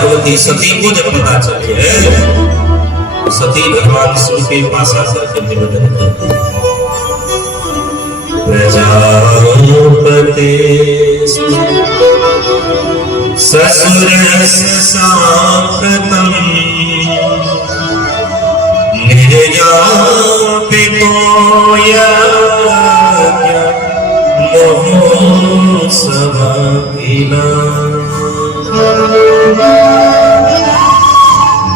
भगवती सती को जब पता चली है, सती भगवान शिव के पास आकर के निवेदन करते हैं, प्रजापते ससुरस साम्प्रतम् निर्यापितो यज्ञ महोत्सवकिला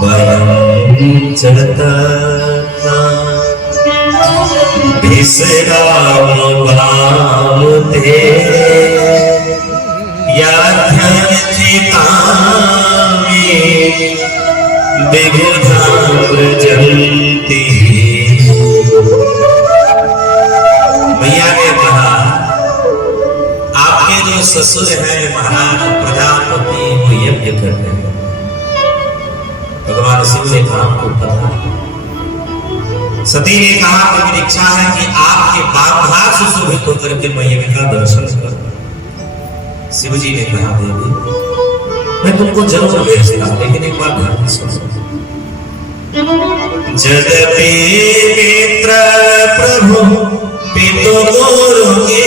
वयं च तथा विसरामते याध्यर्चितामि विबुधा व्रजन्ति। भैया ने कहा, आपके जो ससुर हैं महाराज प्रजापति, वो यज्ञ करते हैं। भगवान शिव ने कहा, आपको पता है? सती ने कहा, मेरी इच्छा है कि आपके बागभाग सुशोभित होकर के मैं यज्ञ का दर्शन करूं। शिव जी ने कहा, देवी मैं तुमको जरूर भेजता, लेकिन एक बात ध्यान से सुनो। जदपि मित्र प्रभु पितु गुरु के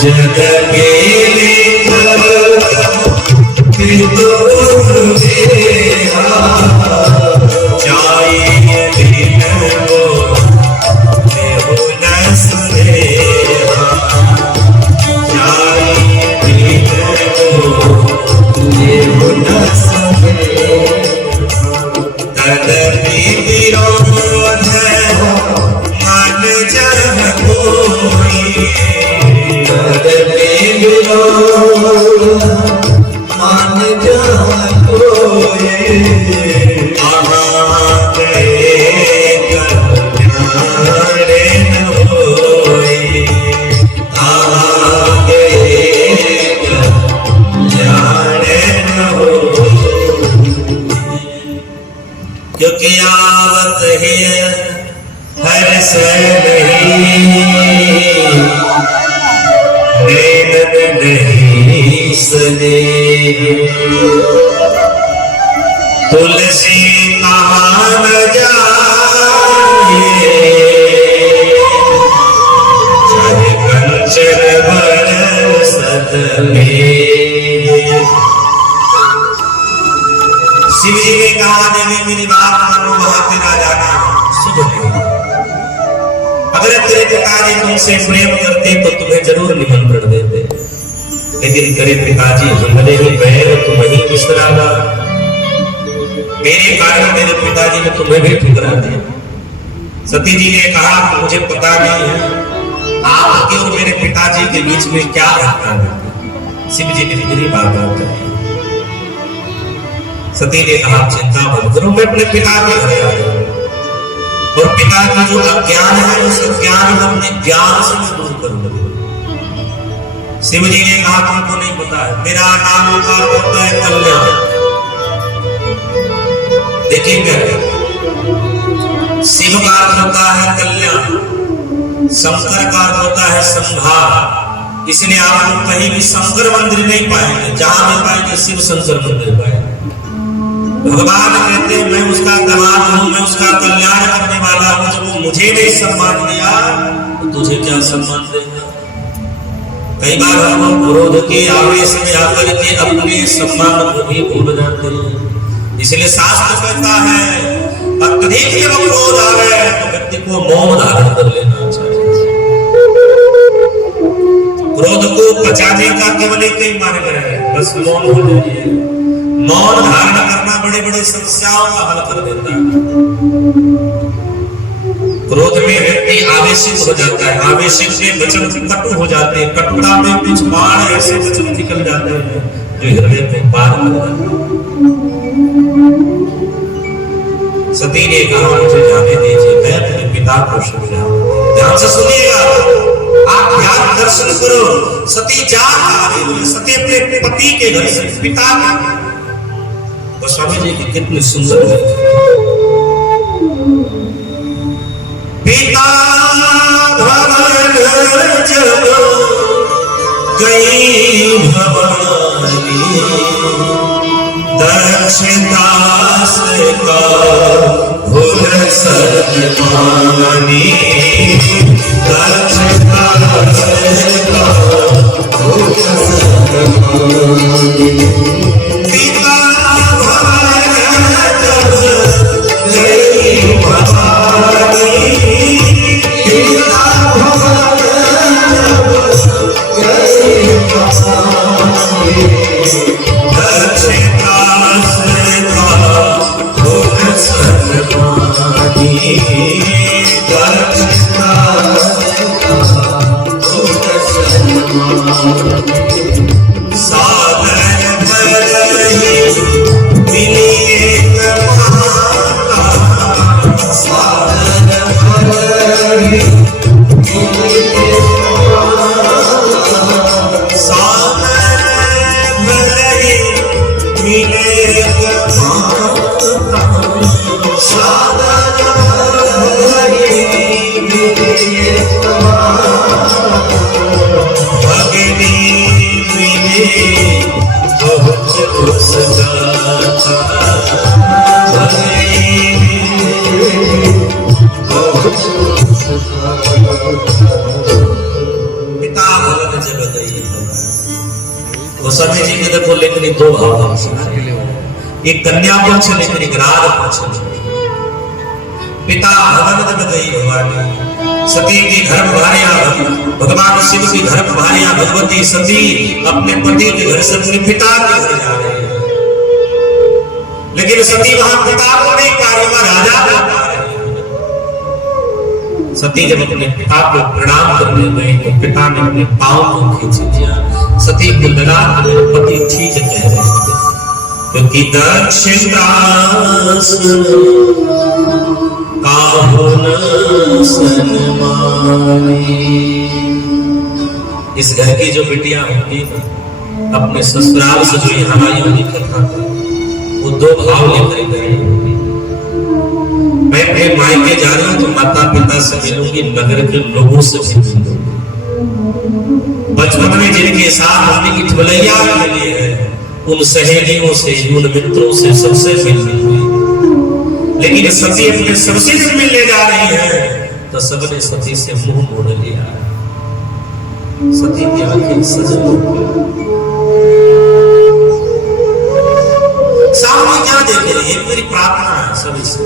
जदपि मित्र पितु गुरु के चाहिए दिन वो देहु न सुने तदपि विरोध मन जन कोई, तदपि विरोध मन जन कोई आगे कल्याण न होई, आगे कल्याण न होई। क्योंकि आवत है हर्ष नहीं, नहीं सने तुलसी कहाँ न जाए, चाहे कंचन बरसत में। शिव जी ने कहा, देवी मेरी बात मानो, वहां तेरा जाना शुभ नहीं। अगर तेरे पिताजी तुमसे प्रेम करते तो तुम्हें जरूर निमंत्रण देते, लेकिन तेरे पिताजी हमने ही बैर तुम ही बिसरागा, मेरे कारण मेरे पिताजी ने तुम्हें भी ठुकरा दिया। सती जी ने कहा, मुझे पता नहीं है आपके और मेरे पिताजी के बीच में क्या रहता है। शिव जी ने मेरी बात बताई। सती ने कहा, चिंता मत करो, मैं अपने पिता के घर आया और पिता का जो अज्ञान है उस अज्ञान को अपने ज्ञान से दूर करूंगा। शिव जी ने कहा, तुमको नहीं पता है, मेरा नाम का होता है कल्याण। देखिए, शिव का अर्थ होता है कल्याण, शंकर का अर्थ होता है संहार। इसलिए आप लोग कहीं भी शंकर मंदिर नहीं पाएंगे, जहां भी पाएंगे शिव शंकर मंदिर पाएंगे। भगवान कहते हैं, मैं उसका दामाद हूं, मैं उसका कल्याण करने वाला हूं। जब वो मुझे नहीं सम्मान दिया तो तुझे क्या सम्मान देगा। कई बार हम क्रोध के आवेश में आकर के अपने सम्मान को भी भूल जाते हैं। इसलिए शास्त्र कहता है, अत्यधिक जब क्रोध आवे तो व्यक्ति को मौन धारण कर लेना चाहिए। क्रोध को बचाने का केवल एक ही मार्ग है, बस मौन हो जाइए। मौन धारण करना बड़े बड़े समस्याओं का हल कर देता है। क्रोध में व्यक्ति आवेशित हो जाता है, आवेशित में वचन कटु हो जाते हैं, कटुता में कुछ बाण ऐसे वचन निकल जाते हैं जो हृदय में पार कर जाते हैं। सती ने कहा, मुझे जाने दीजिए, मैं अपने पिता को समझाऊं। ध्यान से सुनिएगा, आप ध्यान दर्शन करो। सती जा रही है, सती अपने पति के घर से पिता के, स्वामी जी की कितनी सुंदर है। पिता भवन जब गई भवानी, दास का भूल सदमानी दास का भूल सदमानी पिता भारत गई भवानी पिता भारत गई भवानी गोस्वामी जी के देखो लेकिन दो भाव एक कन्या पक्ष लेकिन एक राज पक्ष। पिता भगवत गई भवानी सती की धर्म भार्या भगवान शिव की धर्म भार्या भगवती सती अपने पति के घर से अपने पिता के घर जा रही है, लेकिन सती वहां पिता को नहीं पा रही, वहां राजा को पा रही है। सती जब अपने पिता को प्रणाम करने गई तो पिता ने अपने पांव को खींच लिया। सती को लगा मेरे पति ठीक कह रहे थे, क्योंकि दक्षिणास इस घर की जो बिटिया होगी अपने ससुराल से जो यहाँ आई होगी कथा वो दो भाव लेकर गई। मैं अपने मायके जा रही हूँ तो माता पिता से मिलूंगी, नगर के लोगों से मिलूंगी। बचपन में जिनके साथ हमने की ठुलैया मिली है उन सहेलियों से उन मित्रों से सबसे मिलनी हुई, लेकिन सती अपने सबसे से मिलने जा रही है तो सबने सती से मुंह मोड़ लिया। सती की आंखें सजल हो गई। सामने क्या देखे, ये मेरी प्रार्थना है सभी से,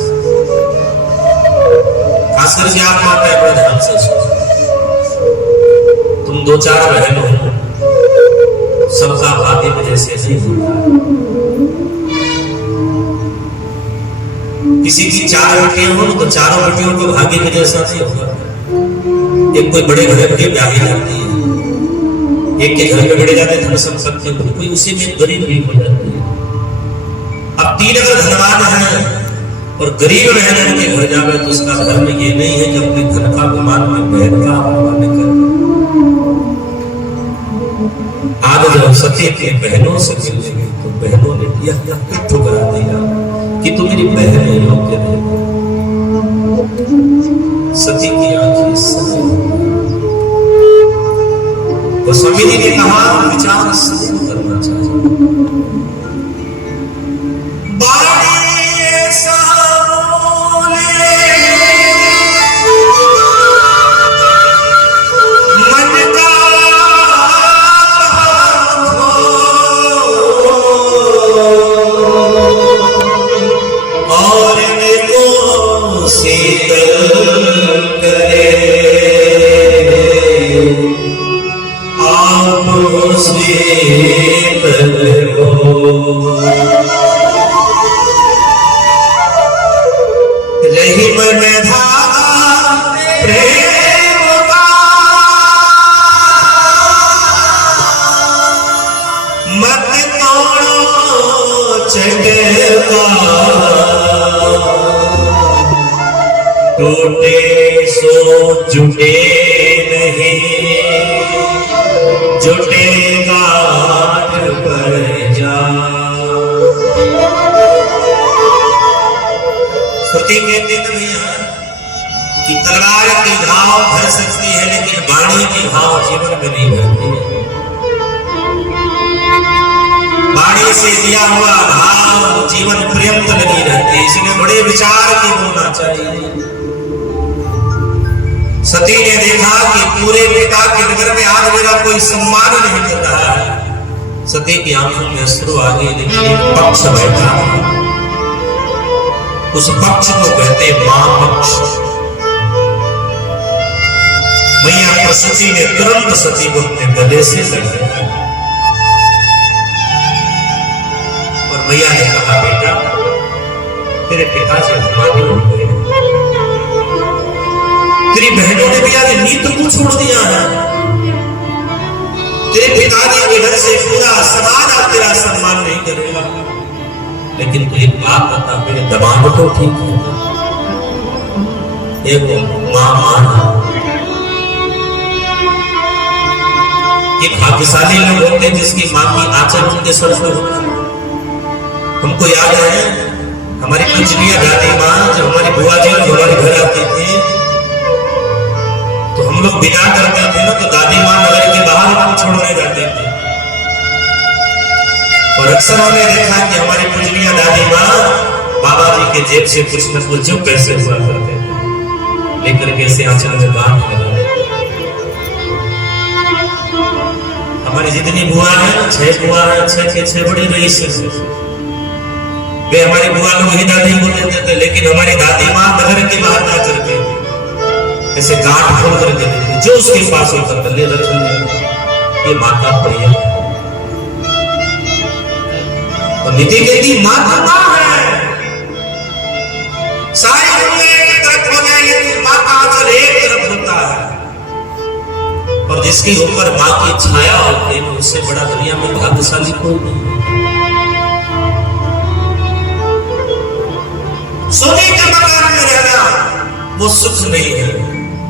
खासकर के आप माता है बड़े ध्यान से सुनो। तुम दो चार बहन हो, सबका भाग्य में जैसे नहीं होता। किसी की चार बेटियां हो तो चारों बेटियों को भाग्य के जैसा नहीं होगा। एक कोई बड़े घर में ब्याही जाती है, एक के घर में बड़े जाते धन संपत्ति, कोई उसी में गरीब भी हो जाती है। अब तीन अगर धनवान है और गरीब बहन के घर जावे तो उसका धर्म ये नहीं है कि अपने धन का गुमान में बहन का अपमान करे। आज जब सती के बहनों से मिलने गई तो बहनों ने यह ठुकरा दिया कि तू मेरी बहन योग्य नहीं। सती की आंखें सजल। गोस्वामी जी ने कहा विचार सत्य करना चाहिए। रही मन धागा प्रेम का मत तोड़ो चढ़वा, टूटे सो जुटे नहीं, जुटे गाठ पर जा। श्रुति कहते हैं भैया कि तलवार की घाव भर सकती है लेकिन वाणी की घाव जीवन में नहीं भरती है। वाणी से दिया हुआ घाव जीवन पर्यंत लगी रहती है, इसलिए बड़े विचार के होना चाहिए। सती ने देखा कि पूरे पिता के नगर में आज मेरा कोई सम्मान नहीं कर रहा है। सती की आंखों में अश्रु आ गए, लेकिन एक पक्ष बैठा, उस पक्ष को कहते मां पक्ष। मैया प्रसूति ने तुरंत सती को अपने गले से लगाया और मैया ने कहा, बेटा तेरे पिता से अभिमानी हो गए, तेरी बहनों ने भी आज नीत को छोड़ दिया है, तेरे पिताजी के घर से पूरा समाज अब तेरा सम्मान नहीं करेगा, लेकिन तू एक बात बता, मेरे दमाद तो ठीक है, एक मां ये भाग्यशाली लोग होते हैं जिसकी मां की आंचल उनके सर पर होता है। हमको याद है हमारी पूजनीय दादी माँ जब हमारी बुआ जी हमारे घर आती थी तो हम लोग बिना करते थे ना, तो दादी माँ नगर के बाहर हम छोड़ने जाते थे और अक्सर हमने देखा कि हमारी पूजनीय दादी माँ बाबा जी के जेब से कुछ न कुछ जो पैसे हुआ करते थे लेकर के ऐसे आंचल में गांठ लगा देते। हमारी जितनी बुआ है, 6 बुआ है, 6 के 6 बड़ी रईस है, वे हमारी बुआ लोग ही दादी को देते थे, लेकिन हमारी दादी माँ नगर के बाहर जा करके ऐसे गांठ खोल करके देती, जो उसके पास होकर ले रख लिया, ये माता प्रिय है। और नीति कहती माता माँ है, सारी दुनिया एक तरफ हो जाए लेकिन माँ का आंचल एक तरफ होता है, और जिसके ऊपर माँ की छाया होती है उससे बड़ा दुनिया में भाग्यशाली कोई नहीं। सोने के मकान में रहना वो सुख नहीं है,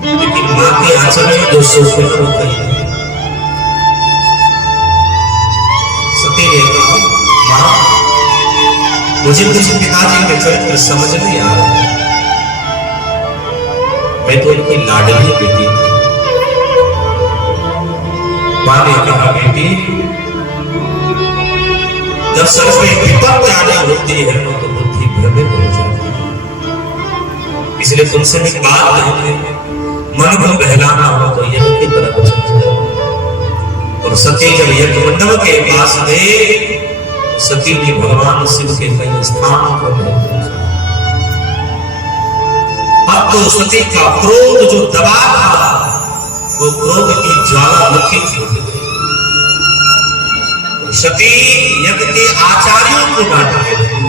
लेकिन मां के आंचल में जो सुख है वो कहीं नहीं। सती ने कहा, मां मुझे कुछ पिताजी के चरित्र समझ नहीं आ रहा, मैं तो उनकी लाडली बेटी थी। मां ने कहा, बेटी जब सर पे विपत्ति आने होती है तो बुद्धि भ्रमित हो जाती है, इसलिए तुमसे एक बात कहेंगे, मन को बहलाना हो तो यज्ञ की तरफ चल जाओ। और सती जब यज्ञ मंडप के पास गए, सती ने भगवान शिव के कई स्थानों को अब तो सती का क्रोध जो दबा था वो क्रोध की ज्वालामुखी छूट गई। सती यज्ञ के आचार्यों को डांटने लगी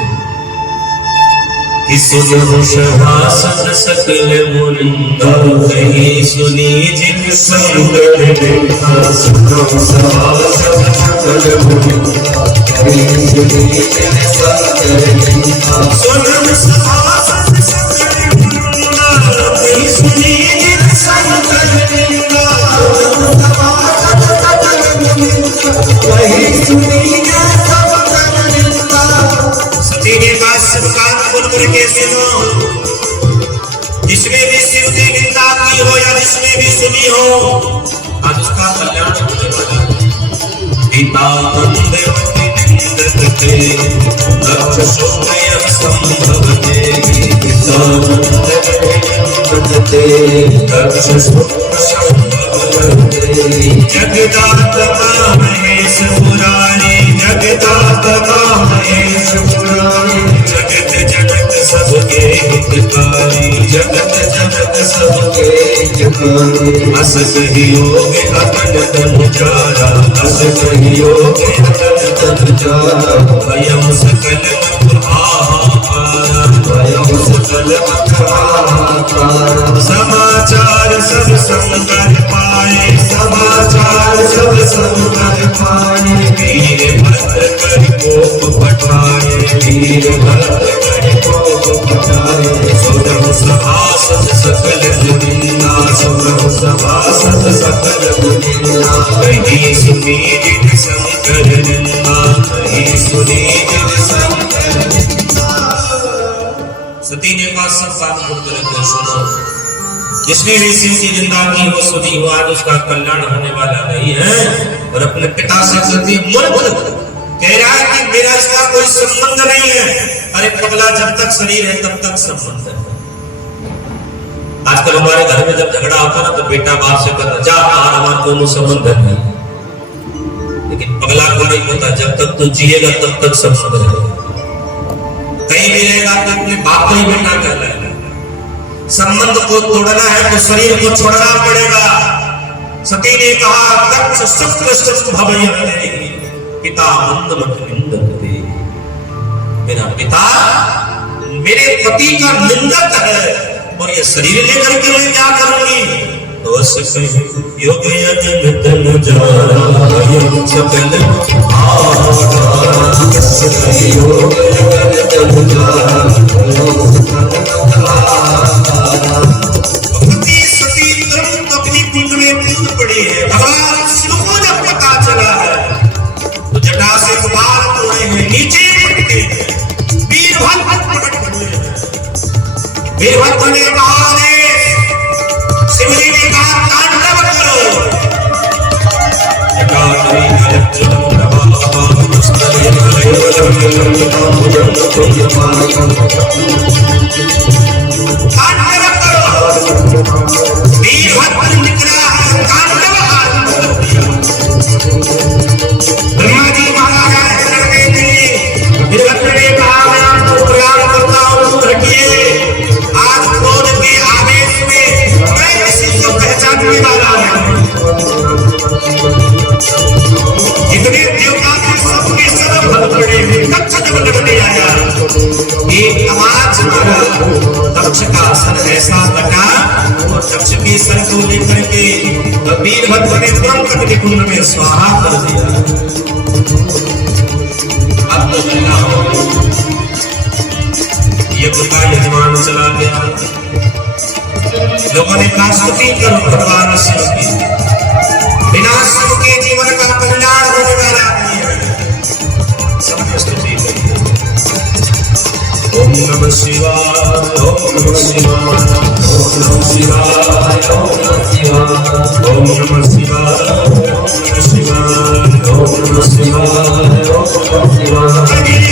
कि सुनो सभासद सकल मुनिंदा, कहीं सुनी जिन संकर देखा, सुनो सभासद सकल मुनिंदा, कहीं सुनी जिन संकर देखा, सुनो सभासद सकल मुनिंदा, कहीं सुनी जिन संकर देखा, सुनो सभासद सकल मुनिंदा, कहीं सुनी जिन संकर देखा। सती ने बात सब कान खोल करके सुनो, जिसने भी शिव की निंदा की हो या जिसने भी सुनी हो, आज उसका कल्याण होने वाला है। पिता नंदवती निंदते दक्ष सोमयं संभवते, पिता नंदवती निंदते दक्ष संभवते, जगदात्मा महेश पुराणे, जगदात्मा महेश पुराणे, जगत जनक सबके हितकारी, जगत जनक सबके हितकारी, अस सहयोग अतन तन जारा, अस सहयोग अतन तन जारा, भयम सकल मत हाहाकारा, भयम सकल मत हाहाकारा, समाचार सब संकर पाए, समाचार सब संकर पाए, वीर भद्र कर कोप पठाए, वीर भद्र कर कोप पठाए, सुरहु सभासद सकल मुनिंदा, सुरहु सभासद सकल मुनिंदा, कहीं सुनी जिन संकर निंदा, कहीं सुनी जिन संकर निंदा। सती ने बात सब बात बोल कर सुनो, जिसने भी शिव की निंदा की वो सुनी हो, आज उसका कल्याण होने वाला नहीं है। और अपने पिता से कहती, मूर्ख कह रहा है कि मेरा इसका कोई संबंध नहीं है। अरे पगला, जब तक शरीर है तब तक संबंध है। आजकल हमारे घर में जब झगड़ा होता है ना तो बेटा बाप से कहता जा बाहर, हमारा दोनों संबंध है। लेकिन पगला को नहीं पता जब तक तू जिएगा तब तक संबंध है। कहीं भी रहेगा तो अपने बाप को ही बेटा कहलाएगा। संबंध को तोड़ना है तो शरीर को छोड़ना पड़ेगा। सती ने कहा दक्ष शुक्र शुक्र भवयते पिता मंद निंदक दे। मेरा पिता मेरे पति का निंदक है और ये शरीर लेकर के मैं क्या करूंगी? तो योग यज्ञ अपनी कुंड में कूद पड़ी है। भगवान शिव को जब पता चला है तो जटा से बाल तोड़े हैं, नीचे पटके वीरभद्र प्रकट हुए हैं। वीरभद्र ने कहा, शिवजी ने कहा तांडव करो। तांडव करो। वीरभद्र निकला है, तांडव आरंभ कर दिया। ब्रह्मा जी महाराज आए करने के लिए। वीरभद्र ने कहा मैं आपको प्रणाम करता हूँ, हटिए। आज क्रोध के आवेश में मैं किसी को पहचानने वाला है। जितने देवता थे सबके सब भग पड़े हैं। दक्ष जब लड़ने आया एक आवाज मारा, दक्ष का सर ऐसा बटा और दक्ष के सर को लेकर के वीरभद्र ने तुरंत अपने कुंड में स्वाहा कर दिया। अब तो चलना हो, यज्ञ का यजमान चला गया। लोगों ने कहा स्तुति करो भगवान शिव की, बिना शिव के जीवन का कल्याण होने वाला नहीं है। सबने स्तुति करी। ओम नमः शिवाय, ओम नमः शिवाय, ओम नमः शिवाय, ओम नमः शिवाय, ओम नमः शिवाय, ओम नमः शिवाय, ओम नमः शिवाय, ओम नमः शिवाय।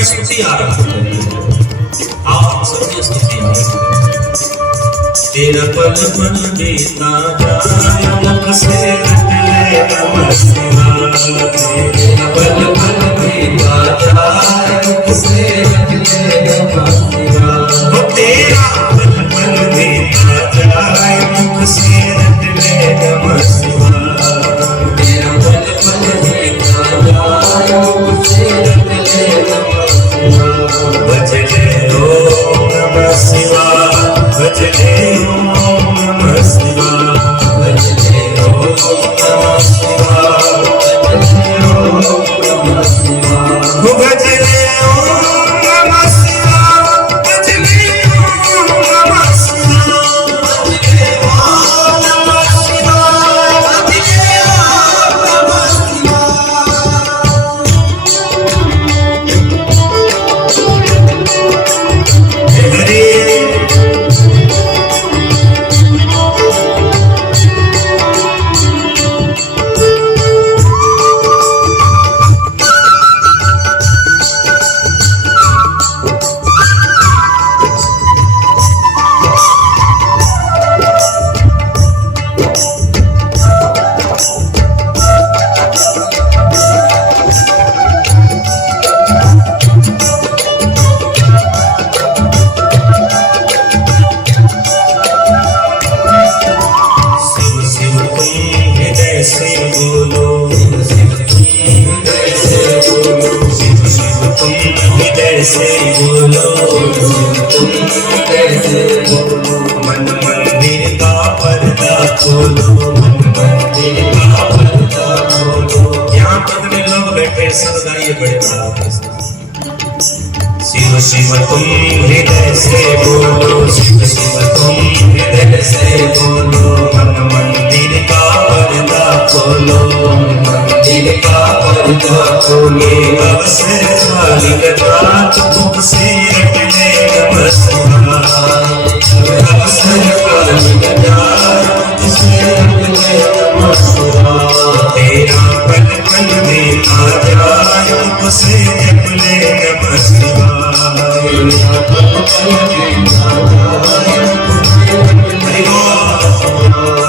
स्तुति आरंभ करिए। आप सबने स्तुति आरंभ। तेरा पल पल बीता जाए मुख से निकले नमः शिवाय। तेरा पल पल बीता जाए मुख से निकले नमः शिवाय। तेरा पल पल बीता जाए मुख से निकले नमः शिवाय। तेरा पल पल बीता जाए मुख से निकले नमः भजले ओम नमः शिवाय, भजले ओम नमः शिवाय, भजले ओम नमः शिवाय, भजले ओम नमः शिवाय, भजले ओम नमः शिवाय, भजले ओम नमः शिवाय, भजले ओम नमः शिवाय, भजले ओम नमः शिवाय। मन मंदिर का पर्दा खोलो, मन मंदिर का पर्दा खोलो। यहाँ पद में लोग बैठे सब गाइए बड़े भाव के साथ। शिव शिव तुम हृदय से बोलो, शिव शिव तुम हृदय से बोलो। मन मंदिर का पर्दा खोलो, मन मंदिर का पर्दा ये अवसर खाली लगा मुख से रटने नमः शिवाय। अवसर खाली लगा मुख से रटने नमः शिवाय। तेरा पल पल में आ जाए मुख से जपने नमः शिवाय। तेरा पल पल में आ जाए मुख से जपने नमः शिवाय।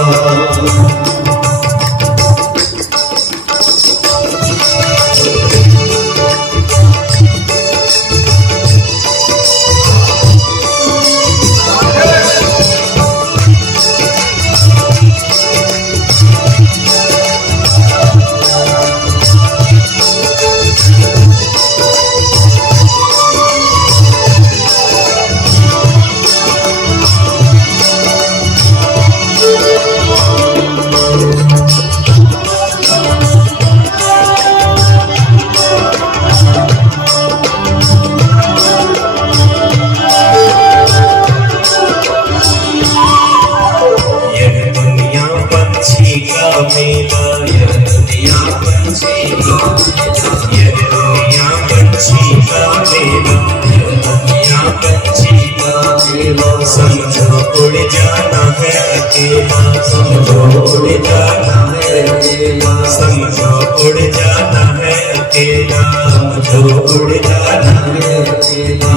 समझो उड़ जाना है अकेला, समझो उड़ जाना है अकेला, समझो उड़ जाना है अकेला, समझो उड़ जाना है अकेला।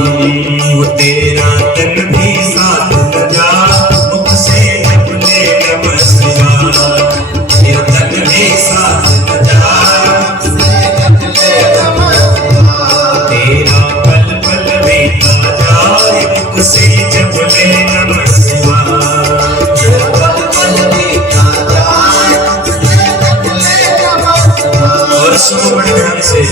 वो तेरा तन भी साथ न जा मुख से जपने नमः शिवाय। तेरा तन भी साथ न जा मुख से जपने नमः शिवाय। तेरा पल पल बीता जाए मुख से जपने नमः शिवाय। तेरा पल पल बीता जाए मुख से जपने नमः शिवाय। और सुनो बड़े ध्यान से,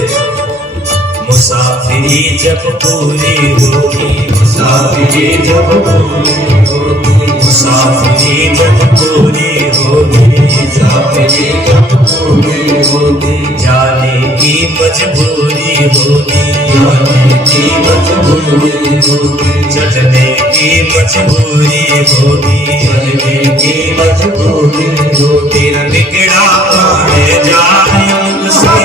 मुसाफिरी जब पूरी होगी, मुसाफिरी जब पूरी होगी, मुसाफिरी जब पूरी होगी, मुसाफिरी जब पूरी होगी, जाने की मजबूरी होगी, जाने की मजबूरी होगी, चलने की मजबूरी होगी, चलने की मजबूरी होगी। तेरा बिगड़ा प्राण जाए मुझसे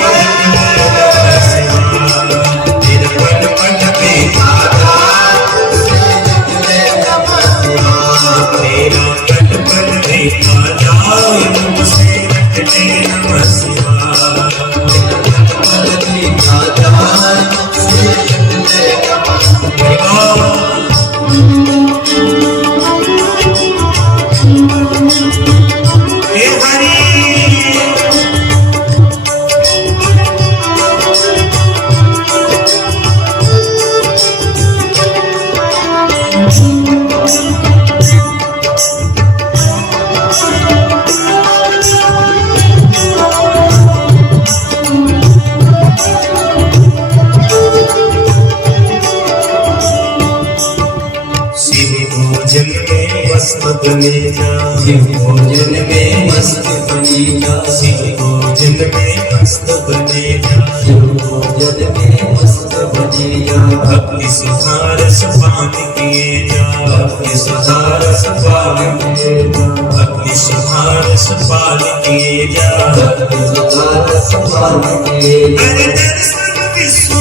बने जा, शिव भोजन में मस्त बने जा, शिव भोजन में मस्त बने जा, शिव भोजन में मस्त बने जा। भक्ति सुधारस पान किए जा, भक्ति सुधारस पान किए जा, भक्ति सुधारस पान किए जा, भक्ति सुधारस पान किए जा। अरे दर्शन विष्णु